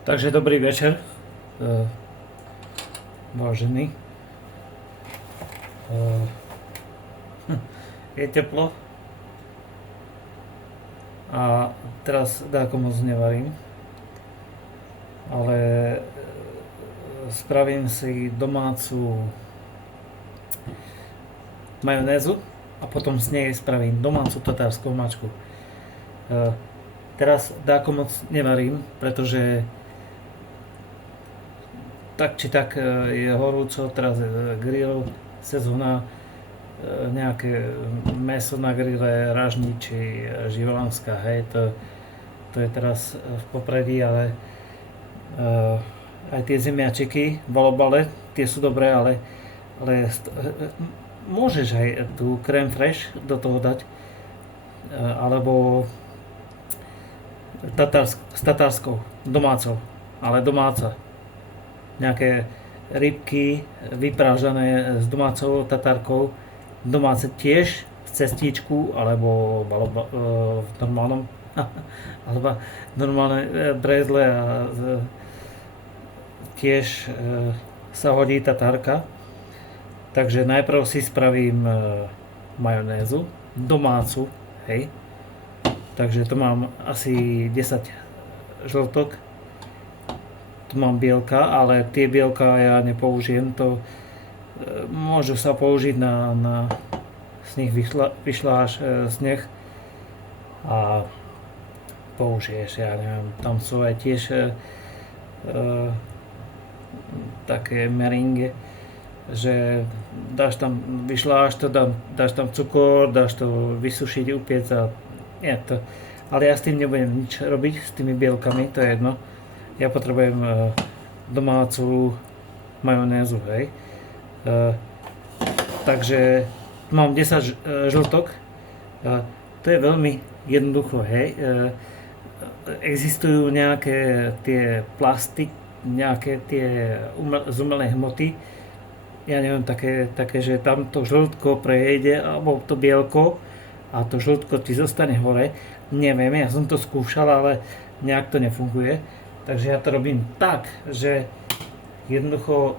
Takže dobrý večer, vážený. Je teplo a teraz dáko moc nevarím, ale spravím si domácu majonézu a potom z nej spravím domácu tatárskú mačku. Teraz dáko moc nevarím, pretože tak či tak je horúco, teraz grill, sezóna, nejaké mäso na grille, ražniči, živelánska, hej, to je teraz v popredí, ale aj tie zemiačiky, balobale, tie sú dobré, ale môžeš aj tu crème fraîche do toho dať, alebo s tatárskou, domácou, ale domáca. Nejaké rybky vyprážané s domácou tatárkou, domáce tiež v cestíčku, alebo v normálnom, alebo normálne brezle a tiež sa hodí tatárka. Takže najprv si spravím majonézu, domácu, hej. Takže to mám asi 10 žltok. Tu mám bielka, ale tie bielka ja nepoužijem, to môžu sa použiť na z nich vyšľáš sneh a použiješ, ja neviem, tam sú aj tiež také meringue, že dáš tam, vyšľáš to, dáš tam cukor, dáš to vysušiť, upiec a nie to, ale ja s tým nebudem nič robiť, s tými bielkami, to je jedno. Ja potrebujem domácu majonézu, hej. Takže mám 10 žltok. To je veľmi jednoducho, hej. Existujú nejaké tie plasty, nejaké tie z umelej hmoty. Ja neviem, také, že tam to žltko prejde, alebo to bielko a to žltko ti zostane hore. Neviem, ja som to skúšal, ale nejak to nefunguje. Takže ja to robím tak, že jednoducho,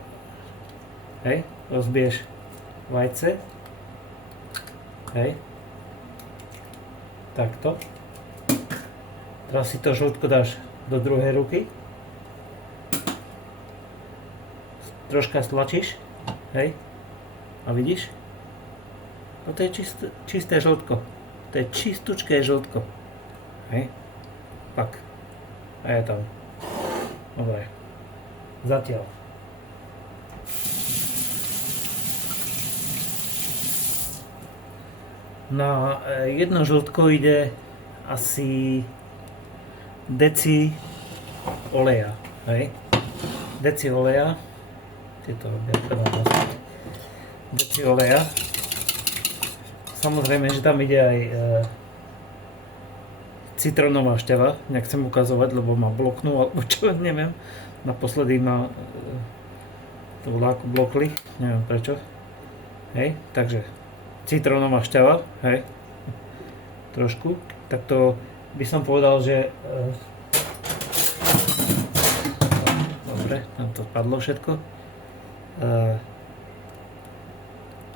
hej, rozbiješ vajce, hej, takto. Teraz si to žltko dáš do druhej ruky, troška stlačíš, hej, a vidíš, to je čisté žltko, to je čistúčké žltko, hej, pak, a je tam. Dobre, zatiaľ. Na jedno žltko ide asi deci oleja, hej? Deci oleja, tieto deci oleja. Samozrejme, že tam ide aj citrónová šťava, nechcem ukazovať, lebo ma bloknú, alebo čo, neviem. Naposledy ma to blokli, neviem prečo. Hej, takže citrónová šťava, hej, trošku. Tak to by som povedal, že dobre, tam to padlo všetko.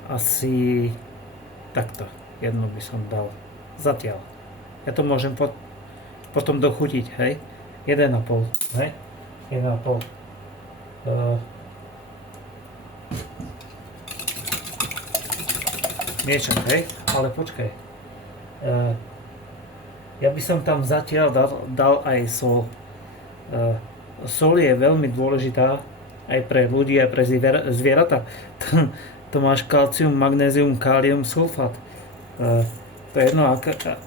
Asi takto, jedno by som dal zatiaľ. Ja to môžem potom dochutiť, hej? 1,5, hej? 1,5. Miešam, hej? Ale počkaj. Ja by som tam zatiaľ dal aj sol. Sol je veľmi dôležitá aj pre ľudí, aj pre zvieratá. To máš kalcium, magnézium, kálium, sulfát. To je jedno,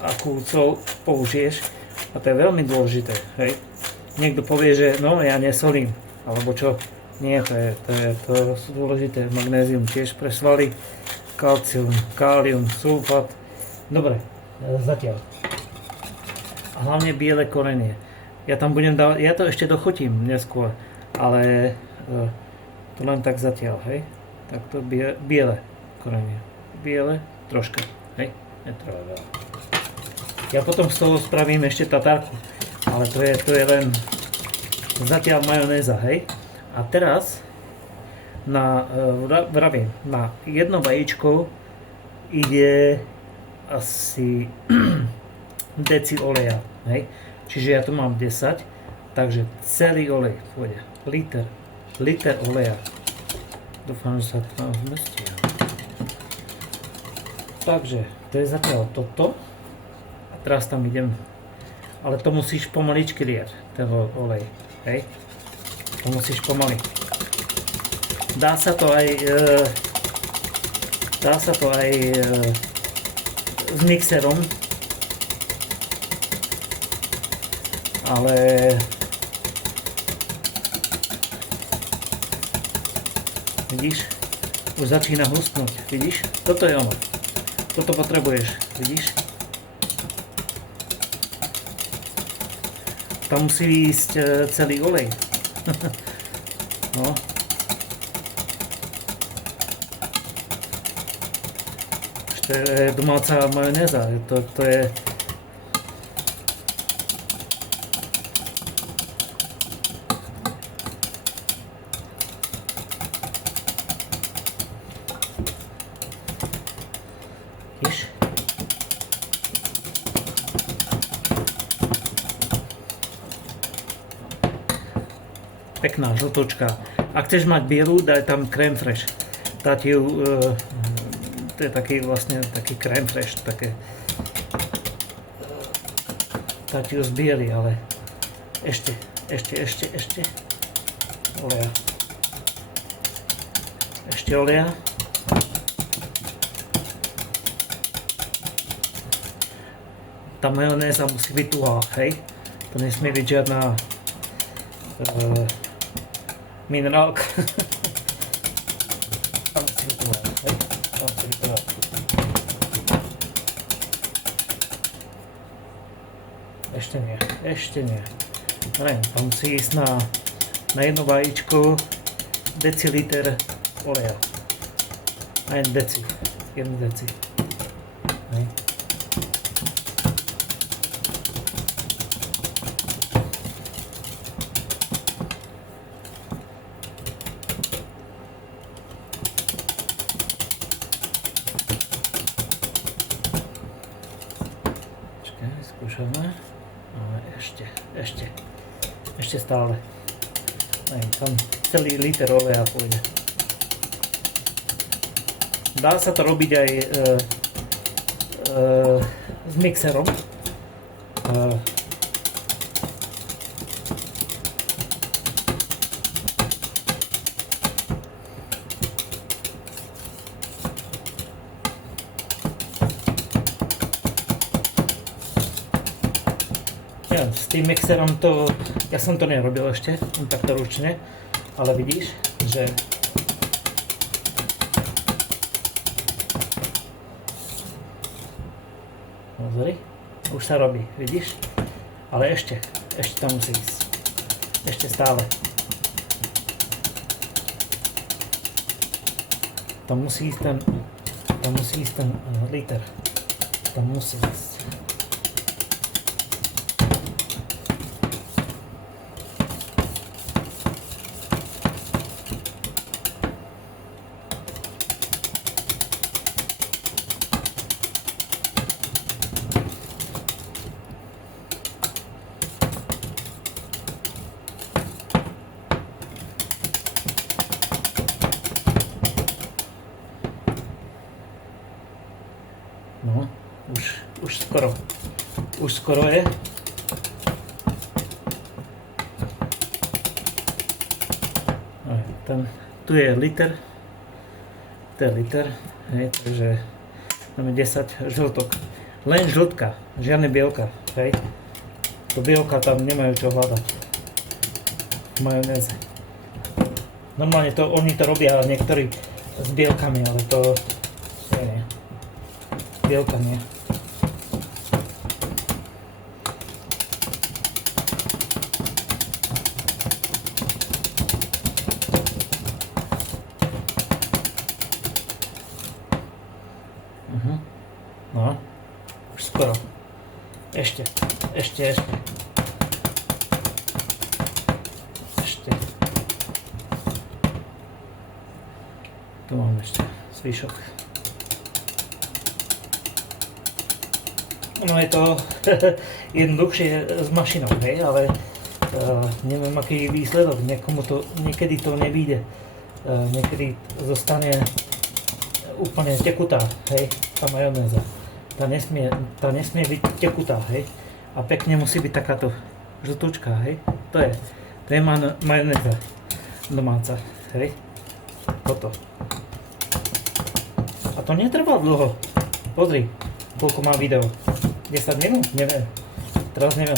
akú sol použiješ, a to je veľmi dôležité, hej. Niekto povie, že no, ja nesolím, alebo čo, nie, to sú dôležité, magnézium tiež pre svaly, kalcium, kálium, sulfát, dobre, zatiaľ. A hlavne biele korenie, ja tam budem dávať, ja to ešte dochutím neskôr, ale to len tak zatiaľ, hej, takto biele korenie, biele, troška, hej. Netreba veľa. Ja potom z toho spravím ešte tatárku, ale to je len Zatiaľ majonéza, hej. A teraz vravím, na jedno vajíčko ide asi deci oleja, hej. Čiže ja tu mám 10, takže celý olej pôjde. Liter oleja. Dúfam, že sa to tam zmestí. Takže to je zatiaľ toto. A teraz tam idem. Ale to musíš pomaličky liať, ten olej. Hej. To musíš pomaly. Dá sa to aj s mixerom, ale vidíš, už začína hustnúť, vidíš, toto je ono, toto potrebuješ, vidíš, tam musí ísť celý olej. No. To je domáca majonéza, to je... Víš? Pekná žltočka. Ak chceš mať bielu, daj tam crème fraîche. Tá ti ju... To je taký vlastne taký crème fraîche, také tá ti ju zbieli, ale ešte oleja. Ešte oleja. Tá majonéza musí byť tuhá, hej? To nesmie byť žiadna minerálka. Tam musí byť tuhá, hej? Ešte nie. Tam musí ísť na jedno vajíčko deciliter oleja. Na 1 deci. Hej. Skúšame. Ale ešte stále. Tam celý liter oleja pôjde. Dá sa to robiť aj s mixerom. S tým mixerom ja som to nerobil ešte, takto ručne, ale vidíš, že pozri, už sa robí, vidíš, ale ešte tam musí ísť, ešte stále. Tam musí ísť ten liter, tam musí ísť. No, už skoro je. Tu je liter, hej, takže máme 10 žltok. Len žltka, žiadne bielka, hej. To bielka tam nemajú čo hľadať v majonéze. Normálne oni to robia niektorí s bielkami, ale to nie. Bielka nie. No, už skoro. Ešte. Tu mám ešte zvyšok. Ono je to jednoduchšie s mašinou, hej, ale neviem aký je výsledok, niekedy to nevyjde, niekedy zostane úplne tekutá, hej, tá majonéza. Tá nesmie byť tekutá, hej, a pekne musí byť takáto žltúčka, hej, to je majonéza domáca, hej, toto. A to netrvá dlho, pozri, koľko má video, 10 minút, neviem, teraz neviem,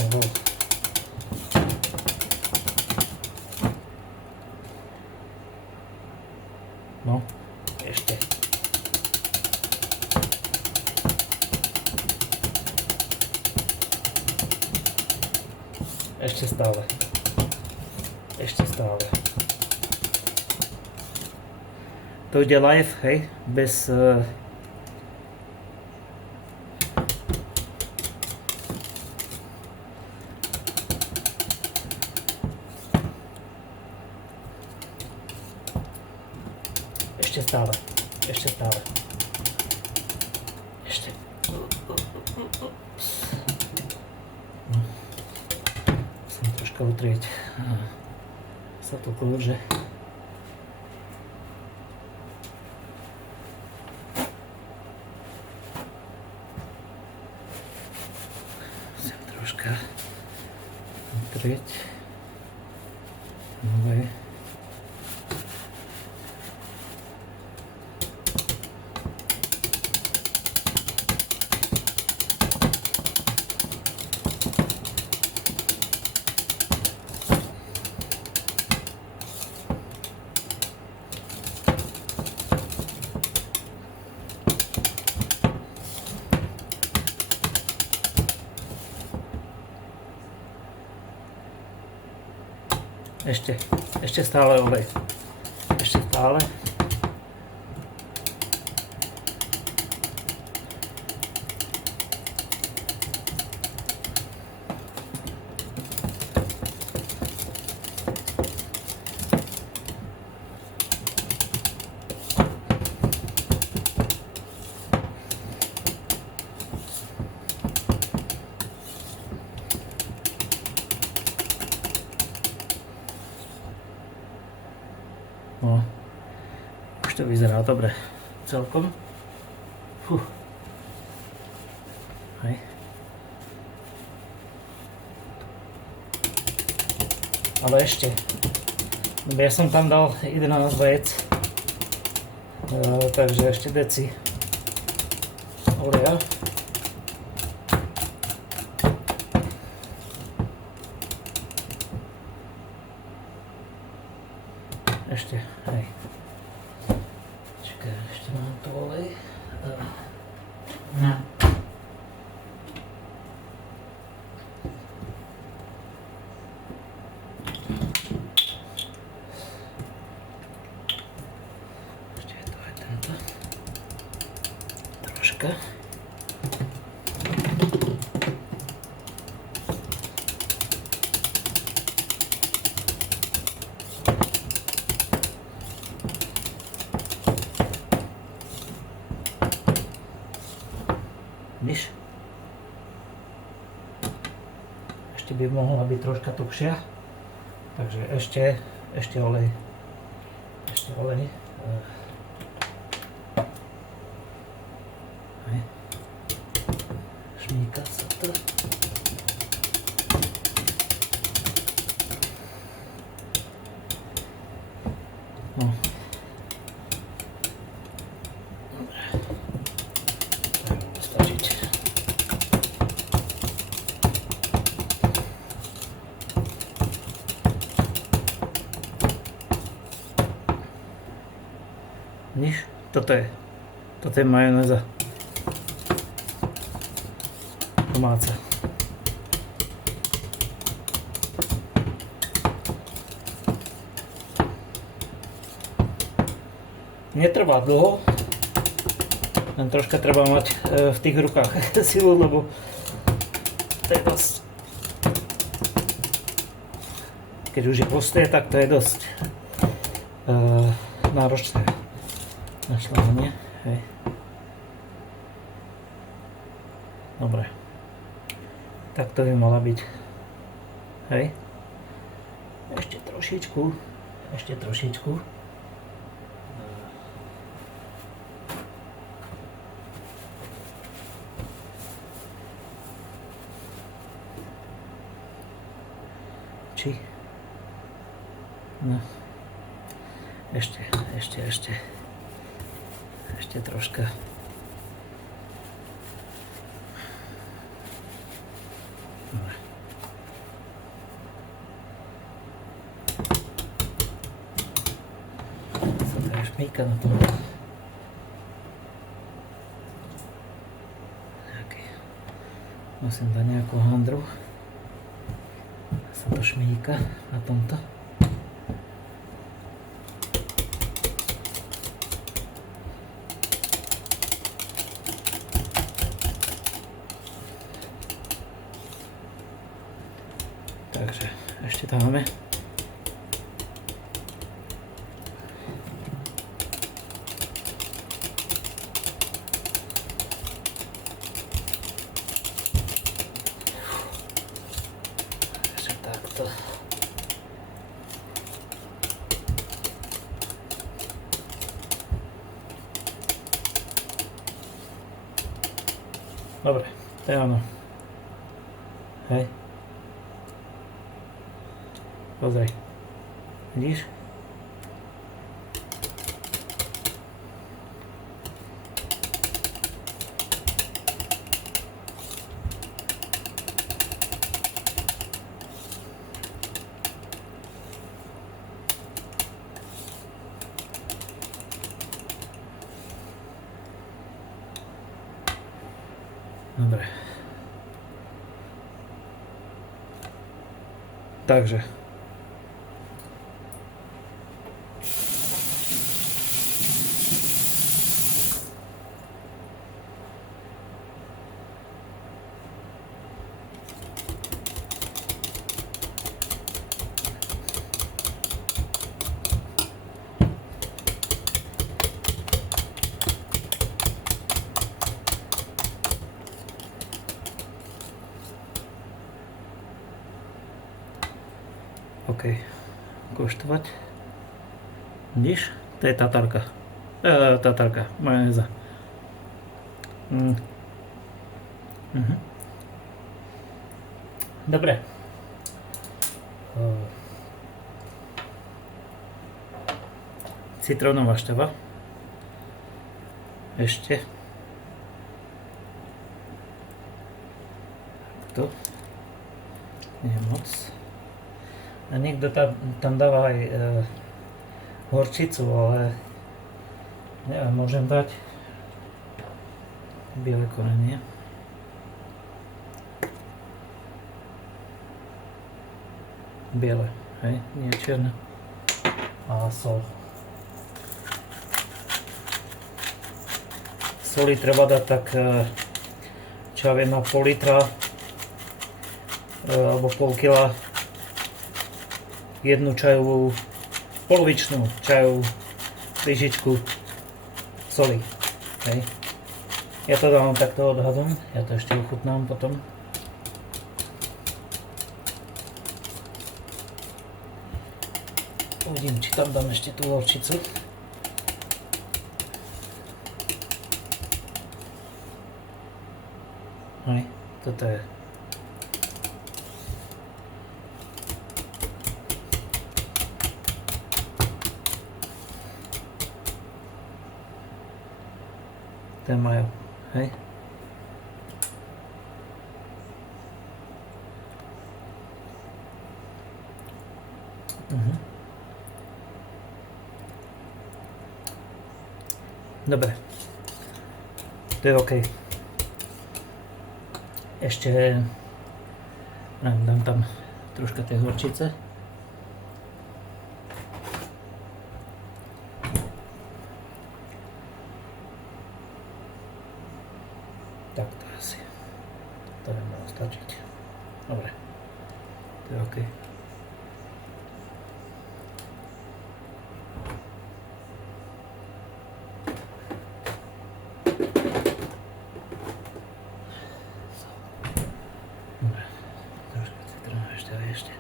no, ešte. Ešte stále. To ide live, hej, bez... Ešte stále. Musím troška utrieť sa to kľúže. Musím troška utrieť. Nové. Ešte stále olej. Ešte stále. No, už to vyzerá dobre celkom. Hej. Ale ešte, ja som tam dal 11 vajec, takže ešte deci oleja. Ešte, hej. Čakaj, ešte mám tu olej. No. Ešte je to aj tento. Troška. Vidíš? Ešte by mohla byť troška tuhšia. Takže ešte olej. Šmíka sa to. No. Vidíš? Toto je majonéza domáca. Netrvá dlho, len troška treba mať v tých rukách silu, lebo to je dosť, keď už je husté, tak to je dosť náročné. našľadenie, hej. Dobre. Tak to by mala byť. Hej. Ešte trošičku. Či? No. Ešte troška. Dobre. Sa to je šmíka na tom. Musím dať nejakú handru. Sa to šmíka na tomto. Takže ešte dáme. Ešte takto. Dobre, to je ono. Hej. Pozri. Vidíš? Dobre. Takže. OK, koštovať. Vidíš? To je tatarka. Tatarka, majonéza. Dobre. Citrónová šťava. Ešte. To. Nie moc. A niekto tam dáva aj horčicu, ale neviem, môžem dať biele korenie. Biele, hej, nie čierne. A sol. Soli treba dať tak, čo ja viem, na pol litra alebo pol kila. Jednu čajovú, polovičnú čajovú lyžičku soli. Hej. Ja to dávam takto odhadom, ja to ešte ochutnám potom. Uvidím, či tam dám ešte tú horčicu. Hej, toto je. Ten majú, hej. Dobre. To je OK. Ešte dám tam troška tej horčice. Tak to asi. To by malo stačiť. Dobre. To je OK. Dobre, troška citrónu ešte.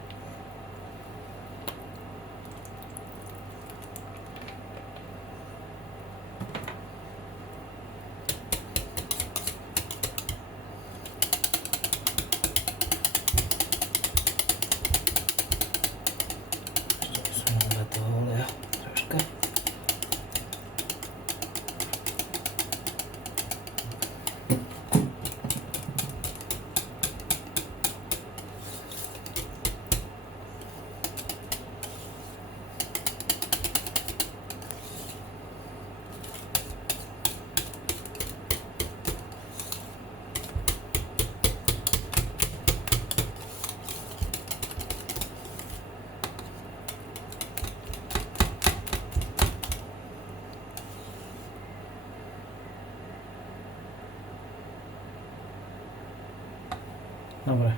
Dobre.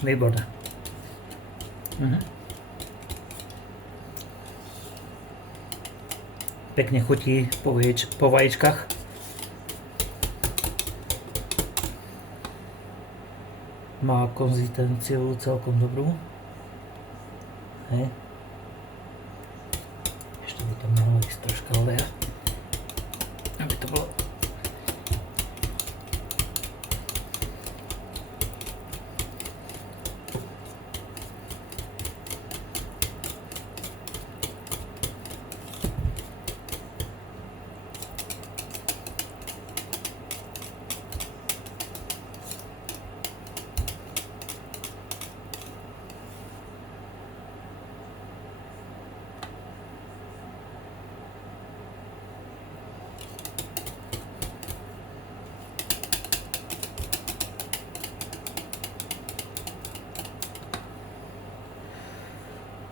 Výborné. Pekne chutí po vajíčkach. Má konzistenciu celkom dobrú. Hej. Ešte by tam malo ísť troška oleja, aby to bolo.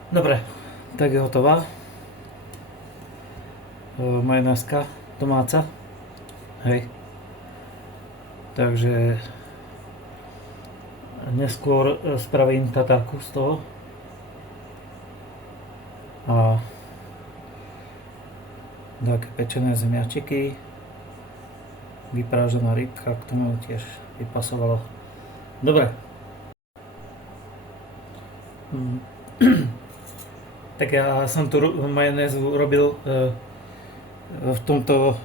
Dobre, tak je hotová. Majonézka domáca. Hej. Takže neskôr spravím tatárku z toho. A také pečené zemiačiky. Vyprážená rybka, k tomu tiež vypasovalo. Dobre. Tak ja som tu majonézu robil v tomto,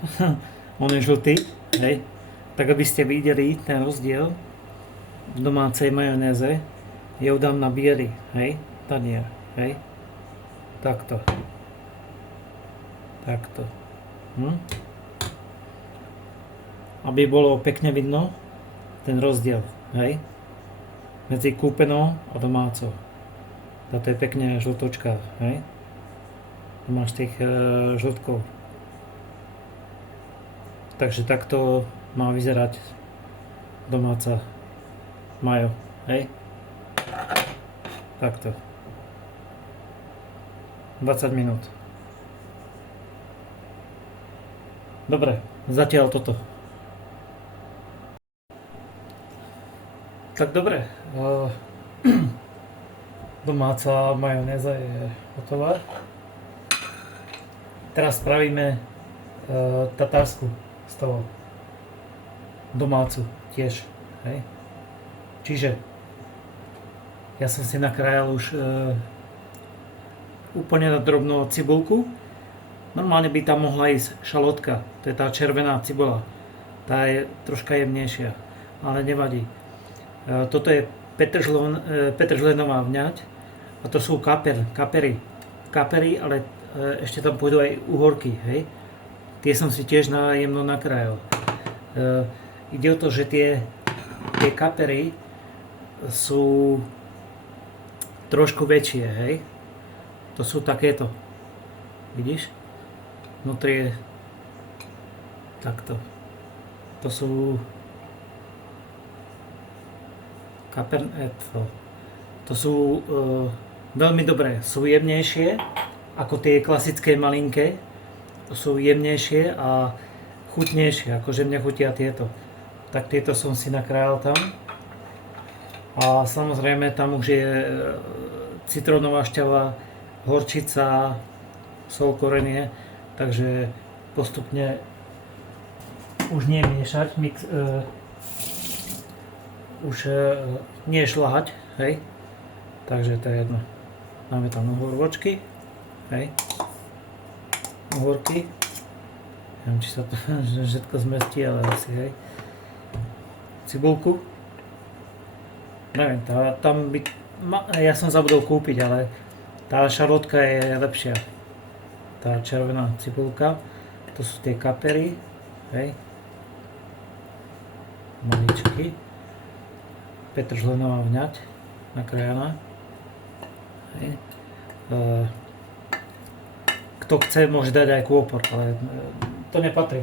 on je žltý, hej. Tak aby ste videli ten rozdiel v domácej majonéze, ja ju dám na biely, hej, tanier, hej. Takto. Takto. Aby bolo pekne vidno ten rozdiel, hej, medzi kúpenou a domácou. Táto je pekne žltočka, hej? Tu máš tých žltkov. Takže takto má vyzerať domáca majo, hej? Takto. 20 minút. Dobre, zatiaľ toto. Tak dobre. Domáca majonéza je hotová. Teraz spravíme tatársku z toho. Domácu tiež. Hej. Čiže ja som si nakrájal už úplne na drobnú cibulku. Normálne by tam mohla ísť šalotka. To je tá červená cibula. Tá je troška jemnejšia, ale nevadí. Toto je petržlenová vňať. A to sú kapery, ale ešte tam pôjdu aj uhorky, hej. Tie som si tiež jemno nakrájal. Ide o to, že tie kapery sú trošku väčšie, hej. To sú takéto. Vidíš? Vnútri je takto. To sú to sú veľmi dobré, sú jemnejšie ako tie klasické malinké, sú jemnejšie a chutnejšie, akože mne chutia tieto. Tak tieto som si nakrájal tam. A samozrejme tam už je citrónová šťava, horčica, sol, korenie, takže postupne už nie miešať, už nie šľahať, hej, takže to je jedno. Máme tam uhorvočky, hej, uhorky, neviem, či sa to všetko zmestí, ale asi, hej, cibulku, neviem, tam by, ja som zabudol kúpiť, ale tá šarlotka je lepšia, tá červená cibulka, to sú tie kapery, hej, maličky, petržlenová vňať, nakrájaná, hej. Kto chce, môže dať aj kôpor, ale to nepatrí.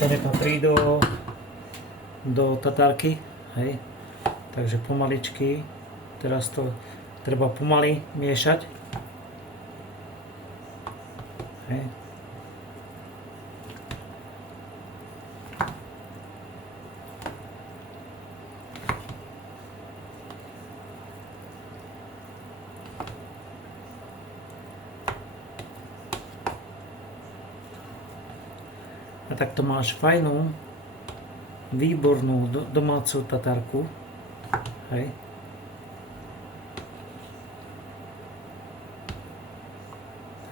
To nepatrí do tatárky, hej. Takže pomaličky, teraz to treba pomaly miešať, hej. A takto máš fajnú, výbornú domácu tatárku, hej.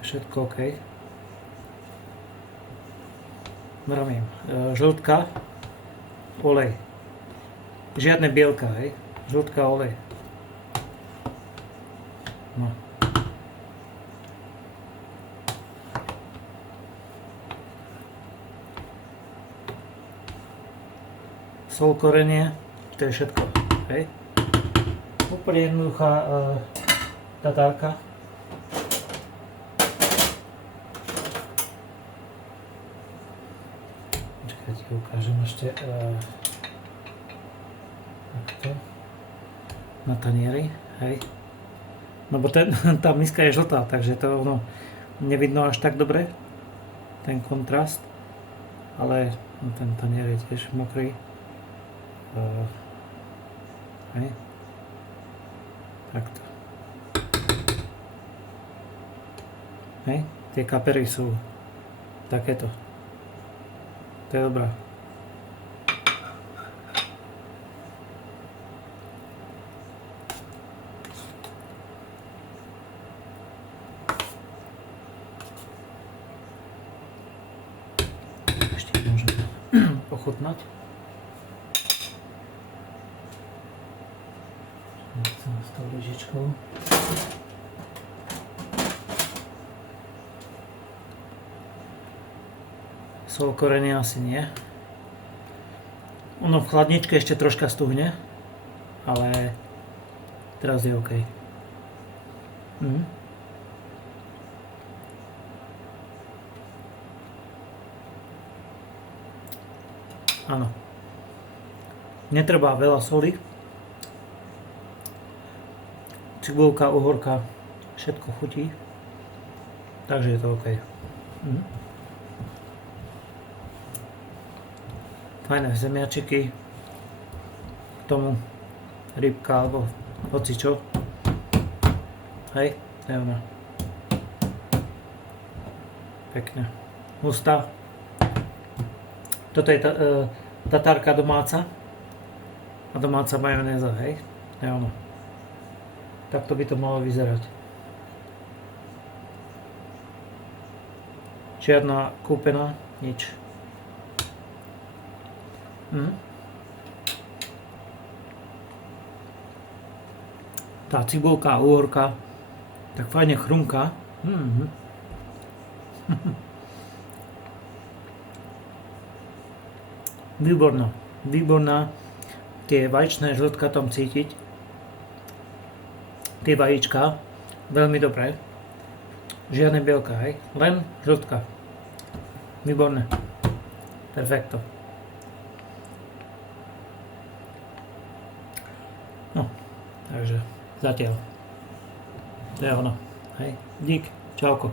Všetko OK. Vravím, žltka, olej. Žiadne bielka, hej. Žltka, olej. No. Sol, korenie, to je všetko, hej. Úplne jednoduchá tatárka. Počkaj, ti ukážem ešte takto na tanieri, hej. Lebo tá miska je žltá, takže to nevidno až tak dobre, ten kontrast, ale ten tanier je tiež mokrý. Hej. Takto. Hej. Tie kapery sú takéto. To je dobrá. Ešte môžem pochutnať. S tou lyžičkou. Sol, korenie asi nie. Ono v chladničke ešte troška stuhne, ale teraz je OK. Áno. Netreba veľa soli. Cibulka, uhorka, všetko chutí, takže je to OK. Fajné zemiačiky, k tomu rybka alebo hocičo, hej, to je ona. Pekne, hustá. Toto je tatárka domáca a domáca majonéza, hej, to je ono. Takto by to malo vyzerať. Žiadna kúpená, nič. Tá cibulka a uhorka tak fajne chrumká. Výborná, výborná. Tie vajíčné žltka tam cítiť. Tie vajíčka, veľmi dobré. Žiadne bielka, hej, len žltka. Výborné. Perfekto. No, takže zatiaľ. To je ono. Hej, dík, čauko.